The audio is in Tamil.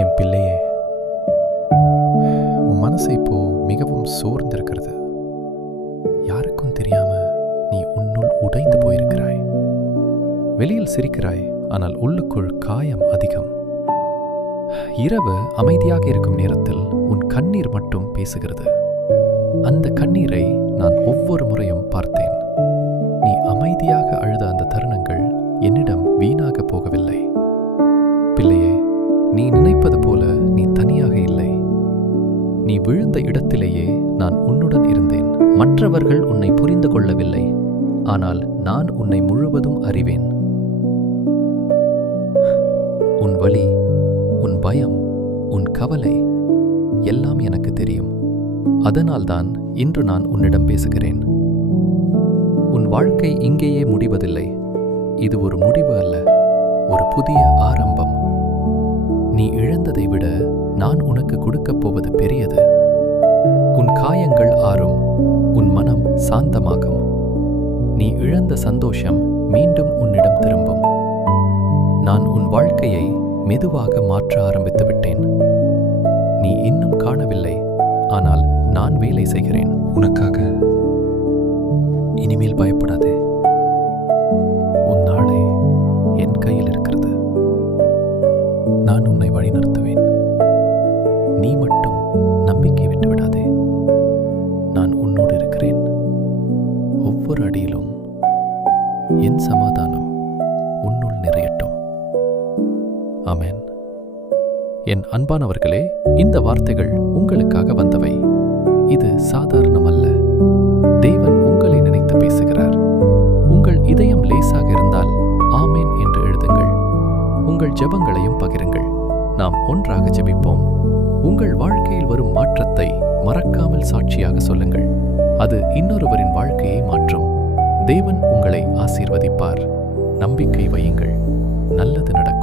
என் பிள்ளையே, உன் மனசு இப்போ மிகவும் சோர்ந்திருக்கிறது. யாருக்கும் தெரியாம நீ உன்னுள் உடைந்து போயிருக்கிறாய். வெளியில் சிரிக்கிறாய், ஆனால் உள்ளுக்குள் காயம் அதிகம். இரவு அமைதியாக இருக்கும் நேரத்தில் உன் கண்ணீர் மட்டும் பேசுகிறது. அந்த கண்ணீரை நான் ஒவ்வொரு முறையும் பார்த்தேன். நீ அமைதியாக அழுத அந்த தருணங்கள் என்னிடம் வீணாக போகவில்லை. பிள்ளையே, நீ நினைப்பது போல நீ தனியாக இல்லை. நீ விழுந்த இடத்திலேயே நான் உன்னுடன் இருந்தேன். மற்றவர்கள் உன்னை புரிந்து கொள்ளவில்லை, ஆனால் நான் உன்னை முழுவதும் அறிவேன். உன் வலி, உன் பயம், உன் கவலை எல்லாம் எனக்கு தெரியும். அதனால்தான் இன்று நான் உன்னிடம் பேசுகிறேன். உன் வாழ்க்கை இங்கேயே முடிவதில்லை. இது ஒரு முடிவு அல்ல, ஒரு புதிய ஆரம்பம். நீ இழந்ததை விட நான் உனக்கு கொடுக்கப் போவது பெரியது. உன் காயங்கள் ஆறும், உன் மனம் சாந்தமாகும். நீ இழந்த சந்தோஷம் மீண்டும் உன்னிடம் திரும்பும். நான் உன் வாழ்க்கையை மெதுவாக மாற்ற ஆரம்பித்து விட்டேன். நீ இன்னும் காணவில்லை, ஆனால் நான் வேலை செய்கிறேன் உனக்காக. இனிமேல் பயப்படாதே. உன் நாளை என் கையில் இருக்கிறது. நான் உன்னை வழிநடத்துவேன். நீ மட்டும் நம்பிக்கை விட்டு விடாதே. நான் உன்னோடு இருக்கிறேன். ஒவ்வொரு அடியிலும் என் சமாதானம் உன்னுள் நிறையட்டும். ஆமென். என் அன்பானவர்களே, இந்த வார்த்தைகள் உங்களுக்காக வந்தவை. இது சாதாரணமல்ல. தேவன் உங்களை நினைத்து பேசுகிறார். உங்கள் இதயம் லேசாக இருந்தால் ஆமென் என்று எழுதுங்கள். உங்கள் ஜெபங்களையும் பகிருங்கள். நாம் ஒன்றாக ஜெபிப்போம். உங்கள் வாழ்க்கையில் வரும் மாற்றத்தை மறக்காமல் சாட்சியாக சொல்லுங்கள். அது இன்னொருவரின் வாழ்க்கையை மாற்றும். தேவன் உங்களை ஆசீர்வதிப்பார். நம்பிக்கை வையுங்கள். நல்லது நடக்கும்.